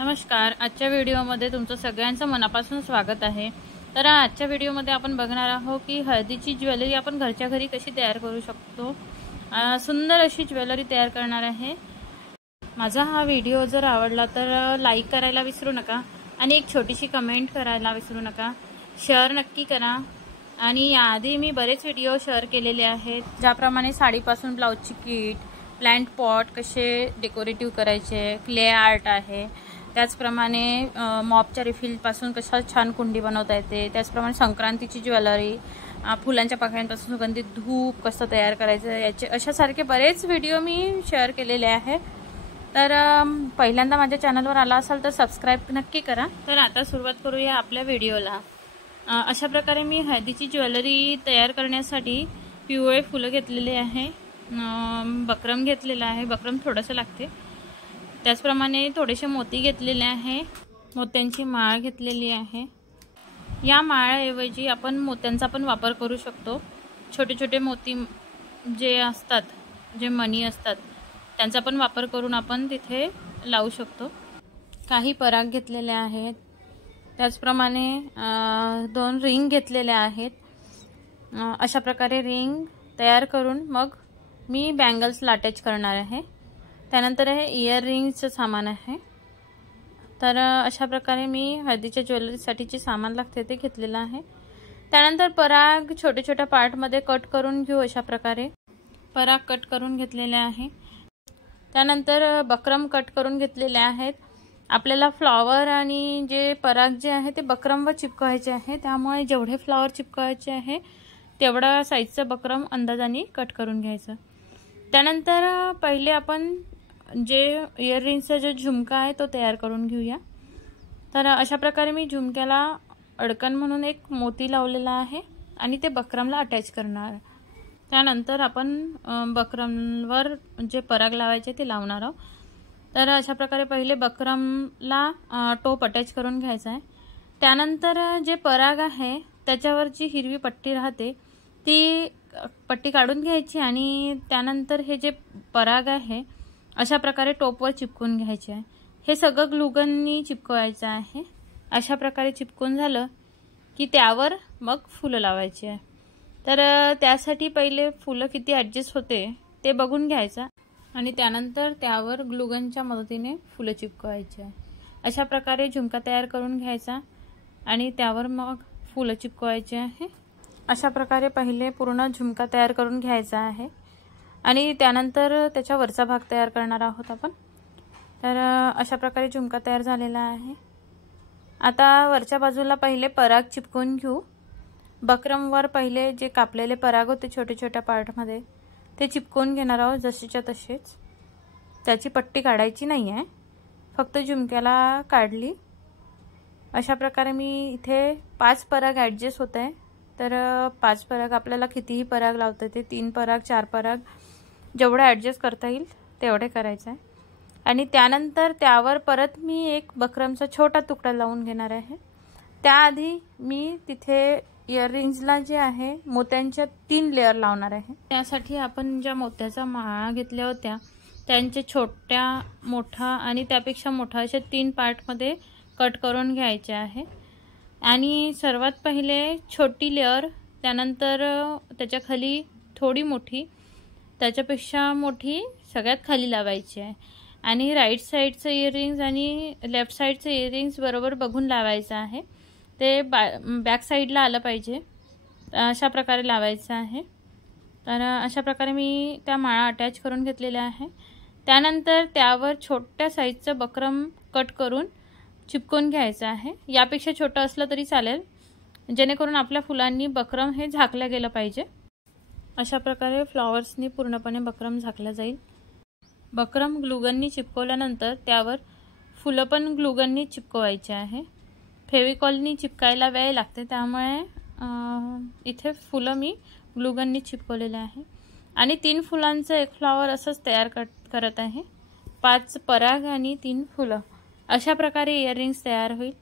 नमस्कार। आजच्या व्हिडिओमध्ये तुमचं सगळ्यांचं मनापासून स्वागत आहे। तर आजच्या व्हिडिओमध्ये आपण बघणार आहोत की हळदीची ज्वेलरी आपण घरच्या घरी कशी तयार करू शकतो। सुंदर अशी ज्वेलरी तयार करणार आहे। माझा हा व्हिडिओ जर आवडला तर लाईक करायला विसरू नका आणि एक छोटीशी कमेंट करायला विसरू नका। शेअर नक्की करा। आणि याआधी मी बरेच व्हिडिओ शेअर केलेले आहेत, ज्याप्रमाणे साडीपासून ब्लाउजची किट, प्लांट पॉट कसे डेकोरेटिव्ह करायचे, क्ले आर्ट आहे, त्याचप्रमाणे मॉपच्या रिफिलपासून कशा छान कुंडी बनवता येते, त्याचप्रमाणे संक्रांतीची ज्वेलरी, फुलांच्या पाकळ्यांपासून सुगंधित धूप कसं तयार करायचं, याचे अशासारखे बरेच व्हिडिओ मी शेअर केलेले आहे। तर पहिल्यांदा माझ्या चॅनलवर आला असाल तर सबस्क्राईब नक्की करा। तर आता सुरुवात करूया आपल्या व्हिडिओला। अशा प्रकारे मी हळदीची ज्वेलरी तयार करण्यासाठी पिवळे फुलं घेतलेले आहे, बक्रम घेतलेला आहे, बक्रम थोडंसं लागते, त्याचप्रमाणे थोडेसे मोती घेतलेले आहे, मोत्यांची माळ घेतलेली आहे। या माळाऐवजी आपण मोत्यांचा पण वापर करू शकतो। छोटे छोटे मोती जे असतात, जे मणी असतात, त्यांचा पण वापर करून आपण तिथे लावू शकतो। काही पराग घेतलेले आहेत, त्याचप्रमाणे 2 रिंग घेतलेल्या आहेत। अशा प्रकारे रिंग तयार करून मग मी बँगल्सला अटॅच करणार आहे। त्यानंतर हे इयर रिंगचं सामान आहे। तर अशा प्रकारे मी हळदीच्या ज्वेलरीसाठीचे सामान लागते ते घेतलेलं आहे। त्यानंतर पराग छोटे छोट्या पार्टमध्ये कट करून घेऊ। अशा प्रकारे पराग कट करून घेतलेले आहे। त्यानंतर बक्रम कट करून घेतलेले आहेत। आपल्याला फ्लॉवर आणि जे पराग जे आहे ते बक्रमवर चिपकवायचे आहे, त्यामुळे जेवढे फ्लॉवर चिपकवायचे आहे तेवढा साईजचा बक्रम अंदाजाने कट करून घ्यायचा। त्यानंतर पहिले आपण जे इयर रिंगचा जो झुमका आहे तो तयार करून घेऊया। तर अशा प्रकारे मी झुमक्याला अडकन म्हणून एक मोती लावलेला आहे आणि ते बक्रमला अटॅच करणार। त्यानंतर आपण बक्रमवर जे पराग लावायचे ते लावणार आहोत। तर अशा प्रकारे पहिले बक्रमला टोप अटॅच करून घ्यायचा आहे। त्यानंतर जे पराग आहे त्याच्यावर जी हिरवी पट्टी राहते ती पट्टी काढून घ्यायची आणि त्यानंतर हे जे पराग आहे अशा प्रकारे टोपवर चिपकून घ्यायचे आहे। हे सगळं ग्लूगननी चिपकवायचं आहे। अशा प्रकारे चिपकून झालं की त्यावर मग फुलं लावायची आहे। तर त्यासाठी पहिले फुलं किती ॲडजस्ट होते ते बघून घ्यायचं आणि त्यानंतर त्यावर ग्लूगनच्या मदतीने फुलं चिपकवायची आहे। अशा प्रकारे झुमका तयार करून घ्यायचा आणि त्यावर मग फुलं चिपकवायची आहे। अशा प्रकारे पहिले पूर्ण झुमका तयार करून घ्यायचा आहे आणि त्यानंतर त्याच्या वरचा भाग तयार करणार आहोत आपण। तर अशा प्रकारे झुमका तयार झालेला आहे। आता वरच्या बाजूला पहिले पराग चिपकवून घेऊ। बक्रमवर पहिले जे कापलेले पराग होते छोटे छोट्या पार्टमध्ये ते चिपकवून घेणार आहोत जशीच्या तशीच। त्याची पट्टी काढायची नाही आहे, फक्त झुमक्याला काढली। अशा प्रकारे मी इथे 5 पराग ॲडजस्ट होत आहे। तर 5 पराग आपल्याला कितीही पराग लावता येते, 3 पराग 4 पराग जेवढं ॲडजस्ट करता येईल तेवढे करायचं आहे। आणि त्यानंतर त्यावर परत मी एक बक्रमचा छोटा तुकडा लावून घेणार आहे। त्याआधी मी तिथे इयर रिंग्सला जे आहे मोत्यांच्या 3 लेअर लावणार आहे। त्यासाठी आपण ज्या मोत्याचा माळा घेतल्या होत्या त्यांचे छोट्या, मोठा आणि त्यापेक्षा मोठा असे 3 पार्टमध्ये कट करून घ्यायचे आहे। आणि सर्वात पहिले छोटी लेअर, त्यानंतर त्याच्या खाली थोडी मोठी, त्याच्यापेक्षा मोठी सगळ्यात खाली लावायची आहे। आणि राईट साईडचं इयरिंग्स आणि लेफ्ट साईडचं इयरिंग्स बरोबर बघून लावायचं आहे, ते बॅक साईडला आलं पाहिजे, अशा प्रकारे लावायचं आहे। तर अशा प्रकारे मी त्या माळा अटॅच करून घेतलेल्या आहे। त्यानंतर त्यावर छोट्या साईजचं बक्रम कट करून चिपकून घ्यायचं आहे। यापेक्षा छोटं असलं तरी चालेल, जेणेकरून आपल्या फुलांनी बक्रम हे झाकलं गेलं पाहिजे। अशा प्रकारे फ्लॉवर्सनी पूर्णपणे बक्रम झाकला जाईल। बक्रम ग्लूगननी चिपकवल्यानंतर त्यावर फुलं पण ग्लूगननी चिपकवायचे आहे। फेविकॉलनी चिपकायला वेळ लागते, त्यामुळे इथे फुलं मी ग्लूगननी चिपकवलेले आहे। आणि 3 फुलांचं एक फ्लॉवर असंच तयार करत आहे। 5 पराग आणि 3 फुलं, अशा प्रकारे इयरिंग्स तयार होईल।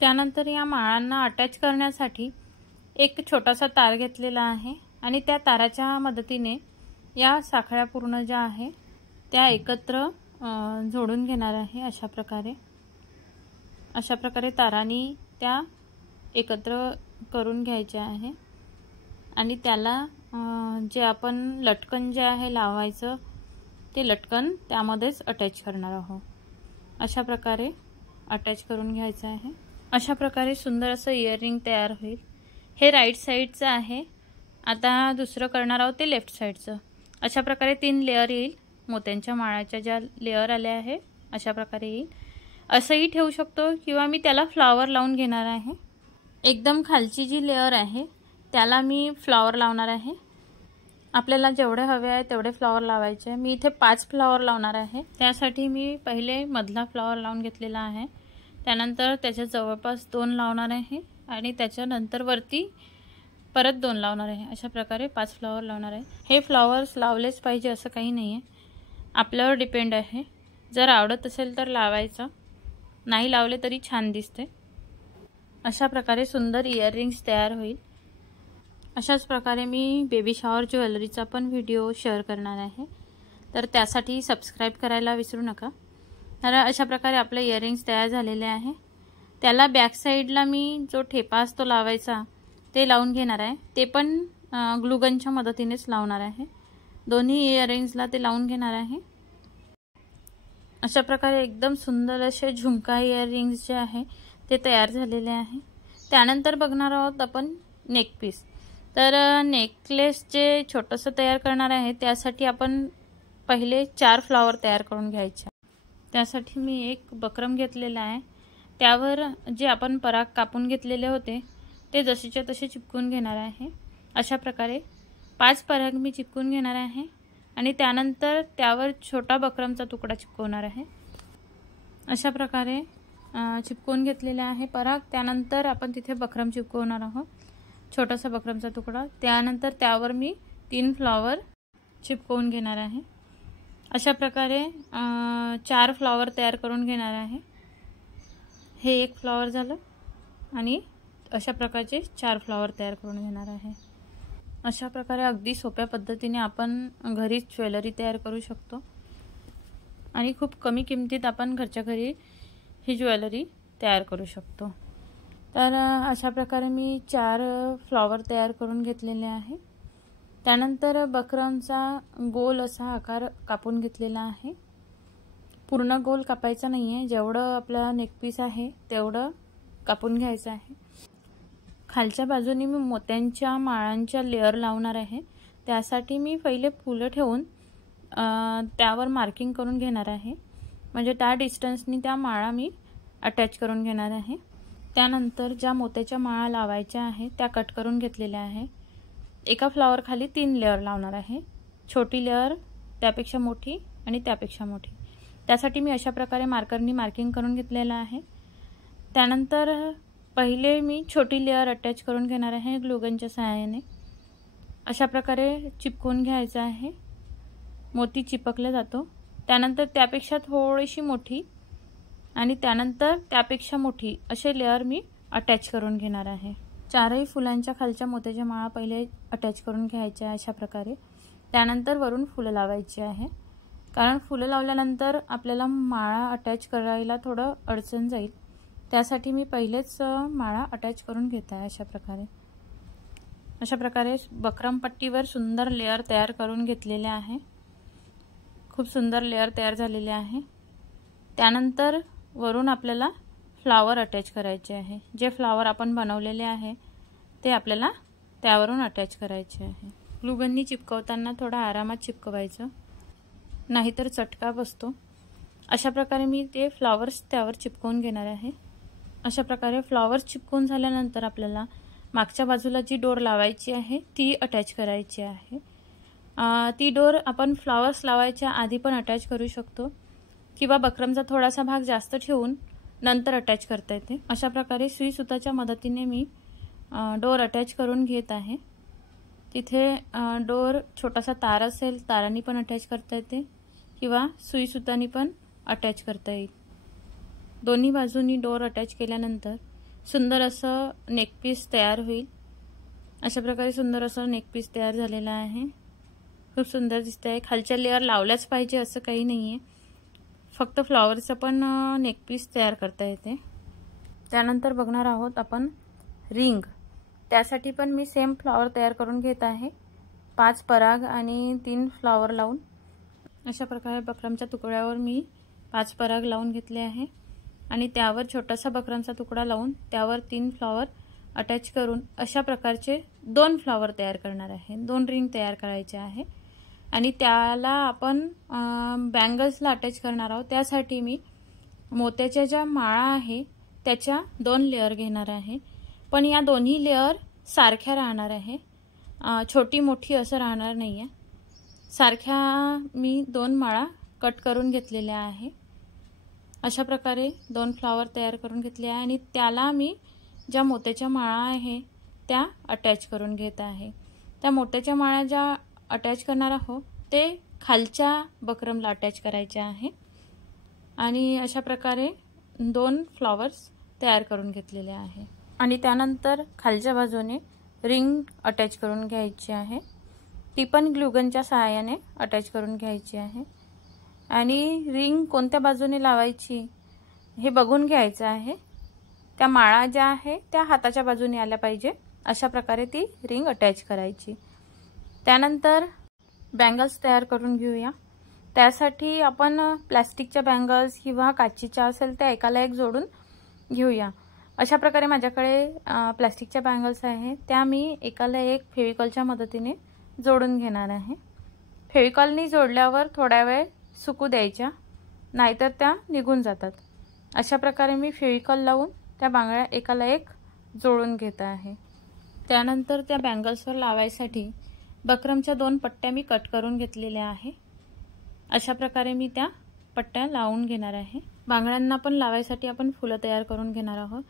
त्यानंतर या माळांना अटॅच करण्यासाठी एक छोटासा तार घेतलेला आहे आणि त्या ताराच्या मदतीने या साखळ्या पूर्ण ज्या आहे त्या एकत्र जोडून घेणार आहे अशा प्रकारे तारांनी त्या एकत्र करून घ्यायच्या आहे आणि त्याला जे आपण लटकन जे आहे लावायचं ते लटकन त्यामध्येच अटॅच करणार आहोत। अशा प्रकारे अटॅच करून घ्यायचं आहे। अशा प्रकारे सुंदर असं इयरिंग तयार होईल। हे राईट साईडचं आहे। आता दुसरं करणार आहोत ते लेफ्ट साईडचं। अशा प्रकारे 3 लेयर येईल। मोत्यांच्या माळाच्या ज्या लेयर आल्या आहे अशा प्रकारे येईल। असंही ठेवू शकतो किंवा मी त्याला फ्लावर लावून घेणार आहे। एकदम खालची जी लेयर आहे त्याला मी फ्लावर लावणार आहे। आपल्याला जेवढे हवे आहे तेवढे फ्लावर लावायचे। मी इथे 5 फ्लावर लावणार आहे। त्यासाठी मी पहिले मधला फ्लावर लावून घेतलेला आहे। त्यानंतर त्याच्या जवळपास 2 लावणार आहे आणि त्याच्यानंतर वरती परत 2 लावणार आहे। अशा प्रकारे 5 फ्लावर लावणार आहे। हे फ्लावर्स लावलेच पाहिजे असं काही नाही आहे, आपल्यावर डिपेंड आहे। जर आवडत असेल तर लावायचं, नाही लावले तरी छान दिसते। अशा प्रकारे सुंदर इयरिंग्स तयार होईल। अशाच प्रकारे मी बेबी शॉवर ज्वेलरीचा पण व्हिडिओ शेअर करणार आहे, तर त्यासाठी सबस्क्राइब करायला विसरू नका। तर अशा प्रकारे आपले इयरिंग्स तयार झालेले आहे। त्याला बॅक साईडला मी जो ठेपा असतो लावायचा ते लावून घेणार आहे। ते पण ग्लूगनच्या मदतीनेच लावणार आहे। दोन्ही इयरिंग्सला ते लावून घेणार आहे। अशा प्रकारे एकदम सुंदर असे झुमका इयरिंग्स जे आहे ते तयार झालेले आहे। त्यानंतर बघणार आहोत आपण नेक पीस। तर नेकलेस जे छोटंसं तयार करणार आहे त्यासाठी आपण पहिले 4 फ्लावर तयार करून घ्यायचे। त्यासाठी मी एक बक्रम घेतलेला आहे। त्यावर जे आपण पराग कापून घेतलेले होते ते जसेच्या तसे चिपकून घेणार आहे। अशा प्रकारे 5 पराग मी चिपकून घेणार आहे आणि त्यानंतर त्यावर छोटा बक्रमचा तुकडा चिपकवणार आहे। अशा प्रकारे चिपकवून घेतलेला आहे पराग। त्यानंतर आपण तिथे बक्रम चिपकवणार आहोत, छोटासा बक्रमचा तुकडा। त्यानंतर त्यावर मी 3 फ्लावर चिपकवून घेणार आहे। अशा प्रकारे 4 फ्लावर तयार करून घेणार आहे। हे एक फ्लावर झालं आणि अशा प्रकारचे 4 फ्लावर तयार करून घेणार आहे। अशा प्रकारे अगदी सोप्या पद्धतीने आपण घरीच ज्वेलरी तयार करू शकतो आणि खूप कमी किमतीत आपण घरच्या घरी ही ज्वेलरी तयार करू शकतो। तर अशा प्रकारे मी 4 फ्लावर तयार करून घेतलेले आहे। त्यानंतर बक्रमचा गोल असा आकार कापून घेतलेला आहे। पूर्ण गोल कापायचा नाही आहे, जेवढं आपला नेकपीस आहे तेवढं कापून घ्यायचं आहे। खालच्या बाजूने मी मोत्यांच्या माळांच्या लेयर लावणार आहे। त्यासाठी मी पहिले फुलं ठेवून त्यावर मार्किंग करून घेणार आहे, म्हणजे त्या डिस्टन्सनी त्या माळा मी अटॅच करून घेणार आहे। त्यानंतर ज्या मोत्याच्या माळा लावायच्या आहे त्या कट करून घेतलेल्या आहे। एका फ्लावर खाली 3 लेयर लावणार आहे, छोटी लेयर, त्यापेक्षा मोठी आणि त्यापेक्षा मोठी। त्यासाठी मी अशा प्रकारे मार्करनी मार्किंग करून घेतलेलं आहे। त्यानंतर पहिले मी छोटी लेयर अटॅच करून घेणार आहे ग्लूगनच्या सहाय्याने। अशा प्रकारे चिपकवून घ्यायचं आहे, मोती चिपकला जातो। त्यानंतर त्यापेक्षा थोडीशी मोठी आणि त्यानंतर त्यापेक्षा मोठी असे लेयर मी अटॅच करून घेणार आहे। 4ही फुलांच्या खालच्या मोत्याच्या माळा पहिले अटॅच करून घ्यायच्या अशा प्रकारे। त्यानंतर वरून फुलं लावायची आहे, कारण फुलं लावल्यानंतर आपल्याला माळा अटॅच करायला थोडं अडचण जाईल। त्यासाठी मी पहिलेच माळा अटॅच करून घेत आहे अशा प्रकारे बक्रम पट्टीवर सुंदर लेयर तयार करून घेतलेले आहे। खूप सुंदर लेयर तयार झालेले आहे। त्यानंतर वरून आपल्याला फ्लावर अटॅच करायचे आहे। जे फ्लावर आपण बनवलेले आहे ते आपल्याला त्यावरून अटॅच करायचे आहे। ग्लूगननी चिपकवताना थोडा आरामात चिपकवायचं, नाहीतर चटका बसतो। अशा प्रकारे मी ते फ्लावर्स त्यावर चिपकवून घेणार आहे। अशा प्रकारे फ्लावर्स चिपकवून झाल्यानंतर आपल्याला मागच्या बाजूला जी डोर लावायची आहे ती अटॅच करायची आहे। ती डोर आपण फ्लावर्स लावायच्या आधी पण अटॅच करू शकतो किंवा बक्रमचा थोडासा भाग जास्त ठेवून नंतर अटॅच करता येते। अशा प्रकारे सुई सुताच्या मदतीने मी डोर अटॅच करून घेत आहे। तिथे डोर छोटासा तार असेल तारांनी पण अटॅच करता येते किंवा सुई सुतांनी पण अटॅच करता येईल। दोन्ही बाजूंनी डोर अटॅच केल्यानंतर सुंदर असं नेकपीस तयार होईल। अशा प्रकारे सुंदर असं नेकपीस तयार झालेला आहे। खूप सुंदर दिसतंय। खालच्या लेयर लावल्याच पाहिजे असं काही नाहीये, फक्त फ्लॉवरचं पण नेकपीस तयार करता येते. त्यानंतर बघणार आहोत आपण रिंग. त्यासाठी पण मी सेम फ्लॉवर तयार करून घेत आहे. 5 पराग आणि 3 फ्लॉवर लावून अशा प्रकारे बकरमच्या तुकड्यावर मी 5 पराग लावून घेतले आहे आणि त्यावर छोटासा बकरमचा तुकडा लावून त्यावर 3 फ्लॉवर अटॅच करून अशा प्रकारचे 2 फ्लॉवर तयार करणार आहे. 2 रिंग तयार करायचे आहे आणि त्याला आपण बँगल्सला अटॅच करणार आहोत. त्यासाठी मी मोत्याच्या ज्या माळा आहे त्याच्या 2 लेअर घेणार आहे. पण या दोन्ही लेअर सारख्या राहणार आहे, छोटी मोठी असं राहणार नाही आहे. सारख्या मी 2 माळा कट करून घेतलेल्या आहे. अशा प्रकारे 2 फ्लॉवर तयार करून घेतले आहे आणि त्याला मी ज्या मोत्याच्या माळा आहे त्या अटॅच करून घेत आहे. त्या मोत्याच्या माळा ज्या अटॅच करणार आहोत ते खालच्या बकरमला अटॅच करायचे आहे आणि अशा प्रकारे 2 फ्लॉवर्स तयार करून घेतलेले आहे. आणि त्यानंतर खालच्या बाजूने रिंग अटॅच करून घ्यायची आहे. ती पण ग्लूगनच्या सहाय्याने अटॅच करून घ्यायची आहे आणि रिंग कोणत्या बाजूने लावायची हे बघून घ्यायचं आहे. त्या माळा ज्या आहे त्या हाताच्या बाजूने आल्या पाहिजे, अशा प्रकारे ती रिंग अटॅच करायची. त्यानंतर बँगल्स तयार करून घेऊया. त्यासाठी आपण प्लास्टिकच्या बँगल्स किंवा काचीच्या असेल त्या एकाला एक जोडून घेऊया. अशा प्रकारे माझ्याकडे प्लास्टिकच्या बँगल्स आहे, त्या मी एकाला एक फेविकॉलच्या मदतीने जोडून घेणार आहे. फेविकॉलनी जोडल्यावर थोडा वेळ सुकू द्यायच्या, नाहीतर त्या निघून जातात. अशा प्रकारे मी फेविकॉल लावून त्या बांगड्या एकाला एक जोडून घेत आहे. त्यानंतर त्या बँगल्सवर लावायसाठी बकरमच्या 2 पट्ट्या मी कट करून घेतलेल्या आहे. अशा प्रकारे मी त्या पट्ट्या लावून घेणार आहे. बांगड्यांना पण लावायसाठी आपण फुलं तयार करून घेणार आहोत.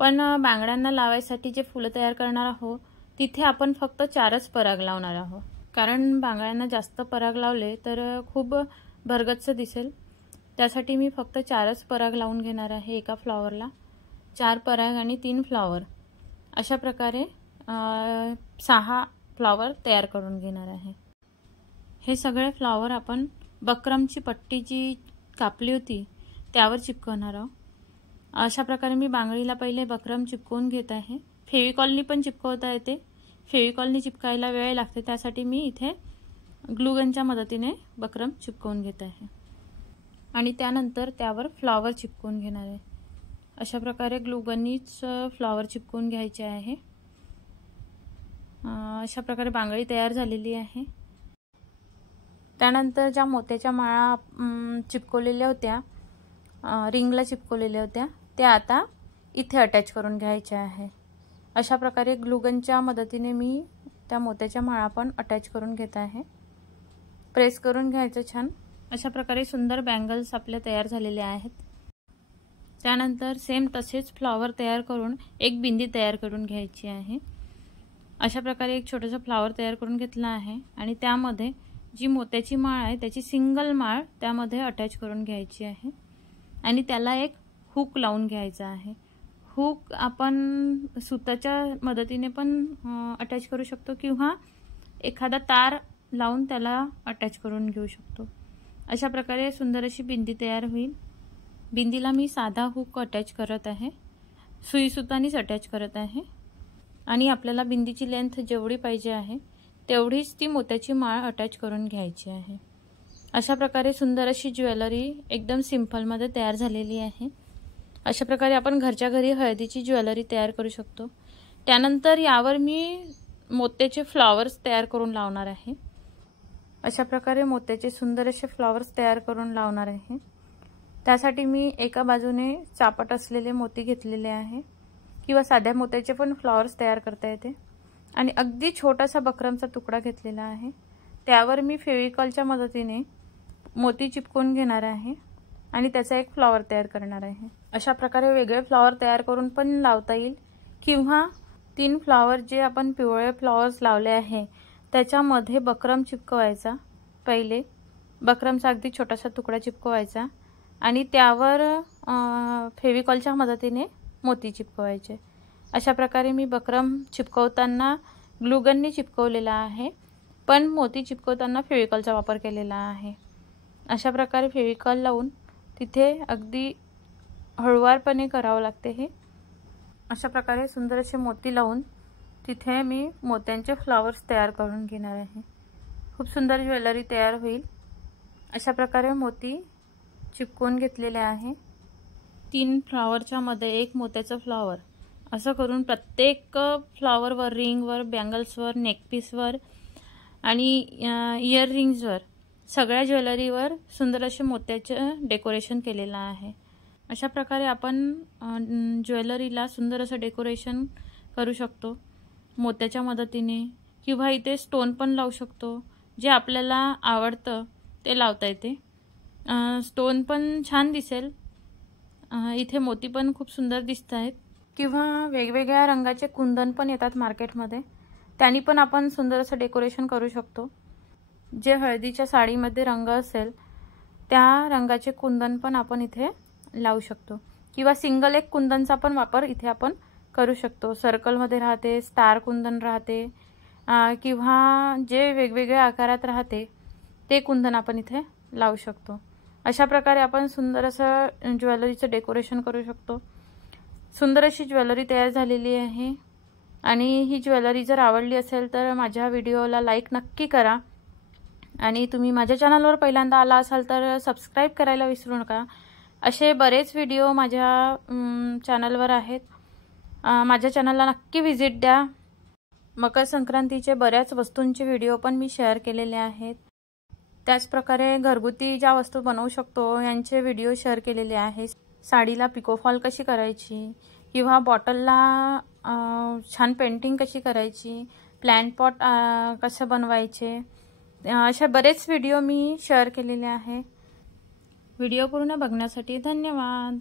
पण बांगड्यांना लावायसाठी जे फुलं तयार करणार आहोत तिथे आपण फक्त 4च पराग लावणार आहोत, कारण बांगड्यांना जास्त पराग लावले तर खूप भरगच्च दिसेल. त्यासाठी मी फक्त 4च पराग लावून घेणार आहे. एका फ्लॉवरला 4 पराग आणि 3 फ्लॉवर अशा प्रकारे 6 फ्लॉवर तयार करून घेणार आहे. हे सगळे फ्लॉवर आपण बकरमची पट्टी जी कापली होती त्यावर चिपकवणार आहोत. अशा प्रकारे मी बांगडीला पहिले बकरम चिपकवून घेत आहे. फेविकॉलनी पण चिपकवता येते, फेविकॉलनी चिपकायला वेळ लागते, त्यासाठी मी इथे ग्लूगनच्या मदतीने बकरम चिपकवून घेत आहे आणि त्यानंतर त्यावर फ्लॉवर चिपकवून घेणार आहे. अशा प्रकारे ग्लूगननीच फ्लॉवर चिपकवून घ्यायचे आहे. अशा प्रकारे बांगडी तयार झालेली आहे. त्यानंतर ज्या मोत्याच्या माळा चिपकवलेल्या होत्या, रिंगला चिपकवलेल्या होत्या, त्या आता इथे अटॅच करून घ्यायच्या आहे. अशा प्रकारे ग्लूगनच्या मदतीने मी त्या मोत्याच्या माळा पण अटॅच करून घेत आहे. प्रेस करून घ्यायचं छान. अशा प्रकारे सुंदर बँगल्स आपल्या तयार झालेल्या आहेत. त्यानंतर सेम तसेच फ्लॉवर तयार करून एक बिंदी तयार करून घ्यायची आहे. अशा प्रकारे एक छोटासा फ्लॉवर तयार करून घेतला आहे आणि त्यामध्ये जी मोत्याची माळ आहे त्याची सिंगल माळ त्यामध्ये अटॅच करून घ्यायची आहे आणि त्याला एक हुक लावून घ्यायचा आहे. हुक आपण सुताच्या मदतीने पण अटॅच करू शकतो किंवा एखादा तार लावून त्याला अटॅच करून घेऊ शकतो. अशा प्रकारे सुंदर अशी बिंदी तयार होईल. बिंदीला मी साधा हुक अटॅच करत आहे, सुई सुतानीच अटॅच करत आहे आणि आपल्याला बिंदीची लेंथ जेवढी पाहिजे आहे तेवढीच ती मोत्याची माळ अटॅच करून घ्यायची आहे. अशा प्रकारे सुंदर अशी ज्वेलरी एकदम सिंपलमध्ये तयार झालेली आहे. अशा प्रकारे आपण घरच्या घरी हळदीची ज्वेलरी तयार करू शकतो. त्यानंतर यावर मी मोत्याचे फ्लॉवर्स तयार करून लावणार आहे. अशा प्रकारे मोत्याचे सुंदर असे फ्लॉवर्स तयार करून लावणार आहे. त्यासाठी मी एका बाजूने चापट असलेले मोती घेतलेले आहे किंवा साध्या मोत्याचे पण फ्लॉवर्स तयार करता येते आणि अगदी छोटासा बकरमचा तुकडा घेतलेला आहे. त्यावर मी फेविकॉलच्या मदतीने मोती चिपकवून घेणार आहे आणि त्याचा एक फ्लॉवर तयार करणार आहे. अशा प्रकारे वेगळे फ्लॉवर तयार करून पण लावता येईल किंवा 3 फ्लॉवर जे आपण पिवळे फ्लॉवर्स लावले आहे त्याच्यामध्ये बकरम चिपकवायचा. पहिले बकरमचा अगदी छोटासा तुकडा चिपकवायचा आणि त्यावर फेविकॉलच्या मदतीने मोती चिपकवायचे. अशा प्रकारे मी बकरम चिपकवताना ग्लूगननी चिपकवलेला आहे, पण मोती चिपकवताना फेविकॉलचा वापर केलेला आहे. अशा प्रकारे फेविकॉल लावून तिथे अगदी हळुवारपणे करावं लागते हे। अशा प्रकारे सुंदर असे मोती लावून तिथे मी मोत्यांचे फ्लावर्स तयार करून घेणार आहे। खूप सुंदर ज्वेलरी तयार होईल। अशा प्रकारे मोती चिपकवून घेतलेले आहे। 3 फ्लावरच्या मध्ये एक मोत्याचं फ्लावर, असं करून प्रत्येक फ्लावरवर, रिंगवर, बँगल्सवर, नेकपीसवर आणि इयर रिंग्सवर, सगळ्या ज्वेलरीवर सुंदर असे मोत्याचे डेकोरेशन केलेलं आहे। अशा प्रकारे आपण ज्वेलरीला सुंदर असं डेकोरेशन करू शकतो मोत्याच्या मदतीने, किंवा इथे स्टोन पण लावू शकतो। जे आपल्याला आवडतं ते लावता येते। स्टोन पण छान दिसेल, इथे मोती पण खूप सुंदर दिसत आहेत, किंवा वेगवेगळ्या रंगाचे कुंदन पण येतात मार्केटमध्ये, त्यांनी पण आपण सुंदर असं डेकोरेशन करू शकतो। जे हळदीच्या साडीमध्ये रंग असेल त्या रंगाचे कुंदन पण आपण इथे लावू शकतो, किंवा सिंगल एक कुंदनचा पण वापर इथे आपण करू शकतो। सर्कलमध्ये राहते, स्टार कुंदन राहते, किंवा जे वेगवेगळ्या आकारात राहते ते कुंदन आपण इथे लावू शकतो। अशा प्रकारे आपण सुंदर असं ज्वेलरीचं डेकोरेशन करू शकतो। सुंदर अशी ज्वेलरी तयार झालेली आहे। आणि ही ज्वेलरी जर आवडली असेल तर माझ्या व्हिडिओला लाईक नक्की करा, आणि तुम्ही माझ्या चॅनलवर पहिल्यांदा आला असाल तर सबस्क्राईब करायला विसरू नका। असे बरेच व्हिडिओ माझ्या चॅनलवर आहेत, माझ्या चॅनलला नक्की व्हिजिट द्या। मकर संक्रांतीचे बऱ्याच वस्तूंचे व्हिडिओ पण मी शेअर केलेले आहेत। त्याचप्रकारे घरगुती ज्या वस्तू बनवू शकतो यांचे व्हिडिओ शेअर केलेले आहेत। साडीला पिकोफॉल कशी करायची, किंवा बॉटलला छान पेंटिंग कशी करायची, प्लांट पॉट कसं बनवायचे, अशा बरेच व्हिडिओ मी शेअर केलेले आहे। व्हिडिओ पूर्ण बघण्यासाठी धन्यवाद।